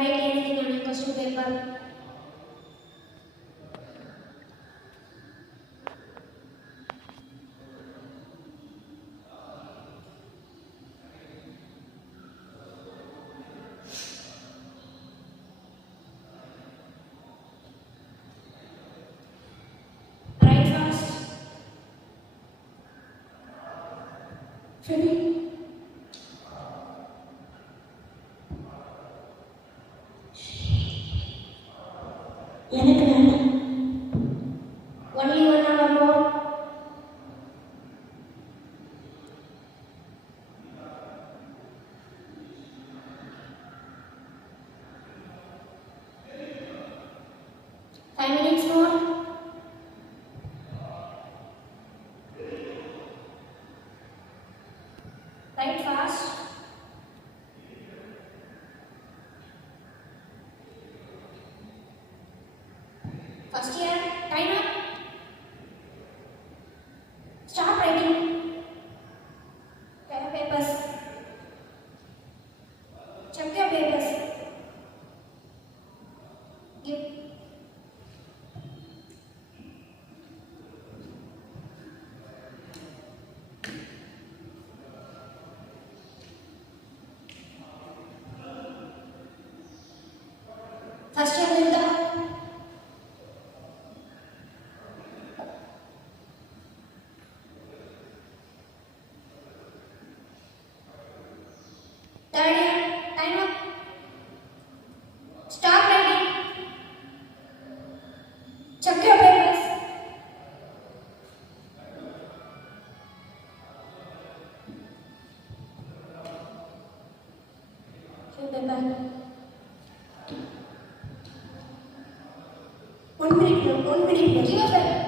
write anything on a question paper. Write fast. Finish. எனக்கு வேண்டாம். Only 1 hour more. Five minutes more. Write fast. First year, time up. Stop writing. Paper papers. Check your papers. Give. First year, Linda. Third year, time up. Stop writing. Check your papers. Show paper. 1 minute more. 1 minute more. Give your paper.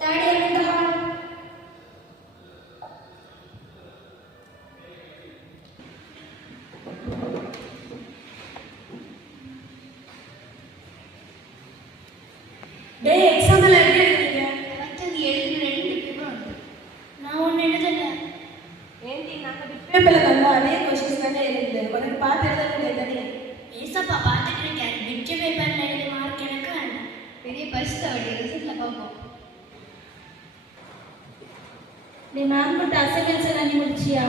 Third year in the hall. டேய் எக்ஸாம்ல எப்படி எழுதுறீங்க? மத்தது எழுதுன 2 paper நான் ஒன்னு எழுதல. ஏன்டி நாங்க பிட் பேப்பர்ல தந்தா அதே क्वेश्चंस தானே எழுதுது. உனக்கு பார்த்து எழுத முடியாதே. ஏசப்பா பாத்துக்கிறேன். பிட் பேப்பர்ல எழுதி மார்க் எனக்கு வேண்டாம். பெரிய பரிசு தவடி ரிசல்ட்ல பாப்போம். நீ மேம் கிட்ட அசைன்மெண்ட்ஸ் எல்லாம் நீ முடிச்சியா?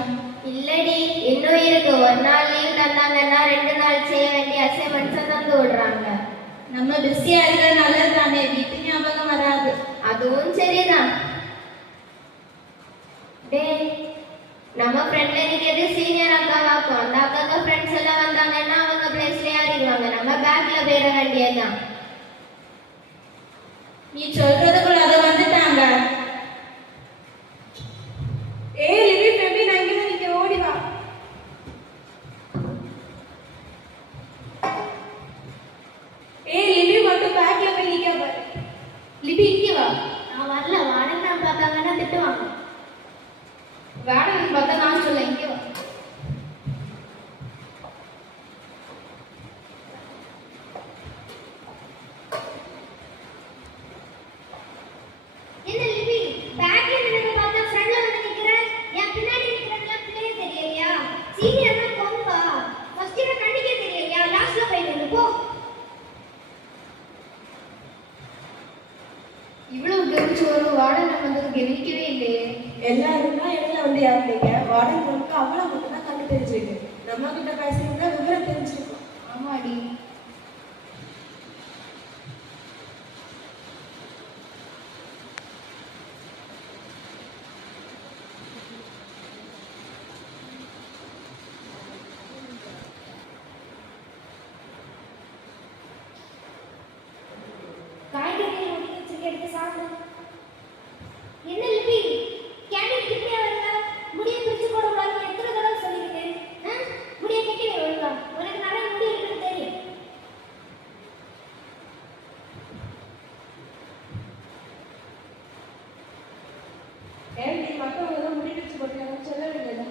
இல்லடி, இன்னும் இருக்கு. ஒரு நாள் லீவ் தந்தாங்கன்னா 2 நாள் செய்ய வேண்டிய அசைன்மெண்ட்ஸை தந்து விடுறாங்க. நம்ம பிஸியா இருக்கிறதுனால தானே வீட்டு ஞாபகம் வராது. அதுவும் சரிதான். டேய், நம்ம ஃப்ரெண்ட்ல இருக்கிறது சீனியர் அக்காவாக்கும். அந்த அக்காங்க ஃப்ரெண்ட்ஸ் எல்லாம் வந்தாங்கன்னா அவங்க பிளேஸ்ல ஏறிடுவாங்க. நம்ம பேக்ல போயிட வேண்டியதுதான். நீ சொல்றதுக்குள்ள அத வந்துட்டாங்க. ஏய் லிவி பேபி நான் இங்க நீங்க ஓடி வா. ஏய் லிவி மட்டும் பேக்ல போய் நிக்க பாரு. லிபி இங்க வா. நான் வரல. வாடகை நான் பார்த்தாங்கன்னா திட்டுவாங்க. வாடகை பார்த்தா நான் சொல்ல இங்க வா. என்ன லிபி, பேக்ல நின்னு பார்த்தா ஃப்ரண்ட்ல வந்து நிக்கிற. ஏன் பின்னாடி நிக்கிறதுல பிள்ளையே தெரியலையா? சீனியர்னா கொம்பா. ஃபர்ஸ்ட் இயர் கண்டிக்கே தெரியலையா? லாஸ்ட்ல போயிட்டு போ. இவ்வளவு கவனிச்சு ஒரு வாடகை வந்தது கவனிக்கவே இல்லையே. எல்லாரும் தான் இடத்துல வந்து யாருங்க வாடகை நமக்கு அவ்வளவு மட்டும் தான் கண்டு தெரிஞ்சிருக்கு. நம்ம கிட்ட பேசுறதுனா விவரம் தெரிஞ்சிருக்கும். ஆமாடி. காய்கறி வச்சு எடுத்து சாப்பிடு. என்ன லிபி, கேண்டீன் கிட்டே வரல. முடிய பிரிச்சு போட கூடாதுன்னு எத்தனை தடவை சொல்லியிருக்கேன். முடிய கட்டி ஒழுங்கா. உனக்கு நிறைய முடி இருக்குன்னு தெரியும். ஏன்டி மற்றவங்க முடி பிடிச்சு போட்டாங்கன்னு சொல்ல வேண்டியது.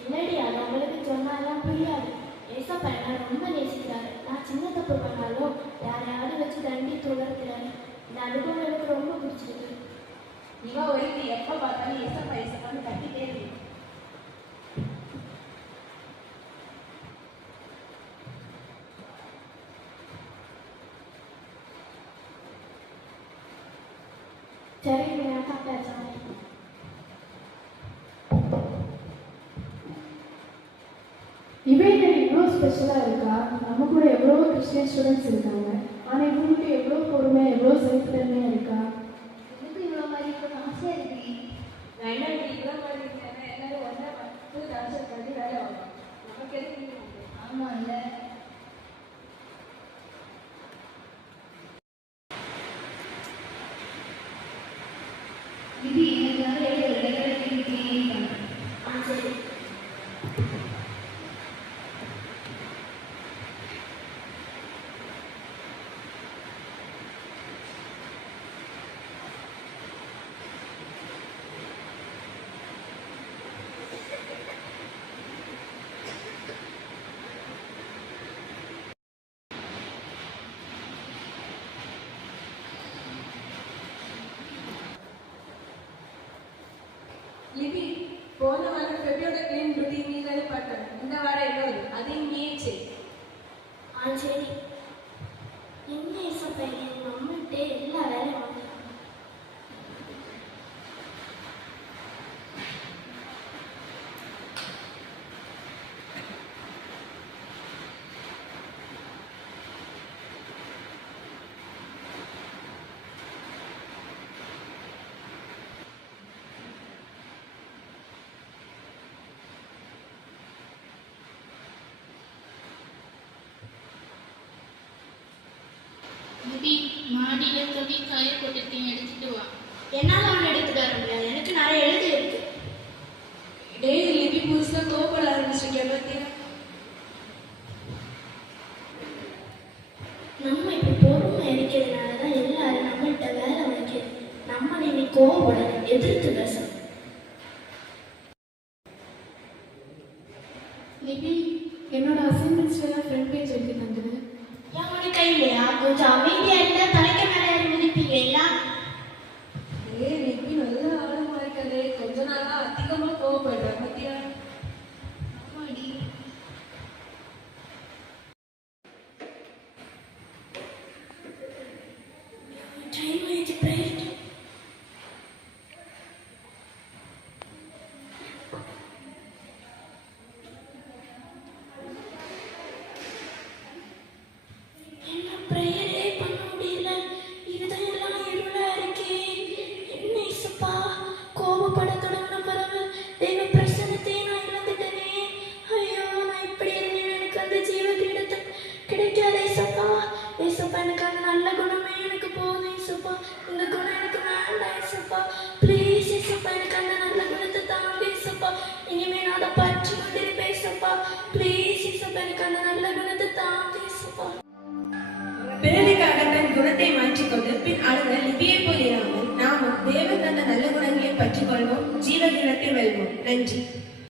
இல்லடி, அது அவங்களுக்கு சொன்னாலாம் புரியாது. ஏசப்பா என்ன ரொம்ப நேசிக்கிறாரு. நான் சின்ன தப்பு பண்ணாலும் யாரையாவது வச்சு தண்டி துளர்க்கிறாரு. இந்த அனுபவம் எனக்கு ரொம்ப பிடிச்சிருக்கு. இவ ஒருத்தி எப்ப பார்த்தாலும் ஏசப்பா ஏசப்பான்னு கத்திட்டே இருக்கு. சரிங்க, நான் சாப்பிட்டாச்சா? இவன் இவ்வளோ ஸ்பெஷலாக இருக்கா? நம்ம கூட எவ்வளோ கிறிஸ்டியன் ஸ்டூடெண்ட்ஸ் இருக்காங்க, ஆனால் இவங்களுக்கு எவ்வளோ பொறுமை, எவ்வளோ செலுத்துறமையாக இருக்கா? எனக்கு இவ்வளோ மாதிரி இருக்கணும் ஆசையாக இருக்கு. நான் என்ன இவ்வளோ மாதிரி இருக்கேன்னா எல்லாரும் ஒன்றா பார்த்து டான்ஸர் பண்ணி வேலை வாங்கலாம். நமக்கு எதுக்கு? ஆமாம் இல்லை. இது எனக்கு சரி. லிபி, போன வாரம் பெபியோட கிளீன் ரொட்டீன் நீ தானே பார்த்தேன். இந்த வாரம் இன்னொரு அதையும் நீயே செய். சரி. என்ன ஏசப்பா நம்மகிட்டே எல்லா வேலையும் வாங்க. லிபி, மாடியில துணி காய போட்டுருக்கேன், எடுத்துட்டு வா. என்னால் அவன் எடுத்துட்டு வர முடியாது, எனக்கு நிறைய எழுதி இருக்கு. டேய் லிபி, புதுசாக கோபப்பட ஆரம்பிச்சிருக்கேன் பார்த்தியா? நம்ம இப்படி பொறுமை இருக்கிறதுனால தான் எல்லாரும் நம்மள்கிட்ட வேலை வைக்கிறது. நம்ம நீ கோவப்படணும், எதிர்த்து பேசணும். லிபி, என்னோட அசைன்மெண்ட்ஸ்லாம் ஃப்ரண்ட் பேஜ் எழுதி தந்தது. ஏன் உனக்கு இல்லையா? கொஞ்சம் அமைதியா இருந்தா தலைக்க மேலே ஏறி மிதிப்பீங்க எல்லாம். ஏய் லிபி, நல்ல ஆழமா இருக்காதே. கொஞ்ச நாளா அதிகமாக கோவப்படுறேன் பார்த்தியா? ஆமாடி. டைம் ஆயிடுச்சு, போயிட்டு. என்ன ப்ரேயரே பண்ண முடியல, இதுதான் எல்லாம் இருளா இருக்கே. என்ன இசப்பா, கோபப்பட தொடங்கின பிறகு தெய்வ பிரசன்னத்தையே நான் இழந்துட்டேனே. ஐயோ, நான் இப்படி இருந்தேன், எனக்கு அந்த ஜீவ கிரீடத்தை கிடைக்காத இசப்பா. இசப்பா, எனக்கு அந்த நல்ல குணமே எனக்கு போதும் இசப்பா. இந்த குணம் எனக்கு வேண்டாம் இசப்பா. ப்ளீஸ் இசப்பா, எனக்கு அந்த நல்ல குணத்தை தாங்க இசப்பா. இனிமே நான் அதை பற்றி கொண்டிருப்பேன் இசப்பா. ப்ளீஸ் இசப்பா, எனக்கு அந்த நல்ல குணத்தை தாங்க இசப்பா. பிறருக்காக தன் குணத்தை மாற்றிக்கொண்டு பின் அழுத லிபியை போல் இராமல் நாமும் தேவன் தந்த நல்ல குணங்களை பற்றிக் கொள்வோம், ஜீவ கிரீடத்தை வெல்வோம். நன்றி.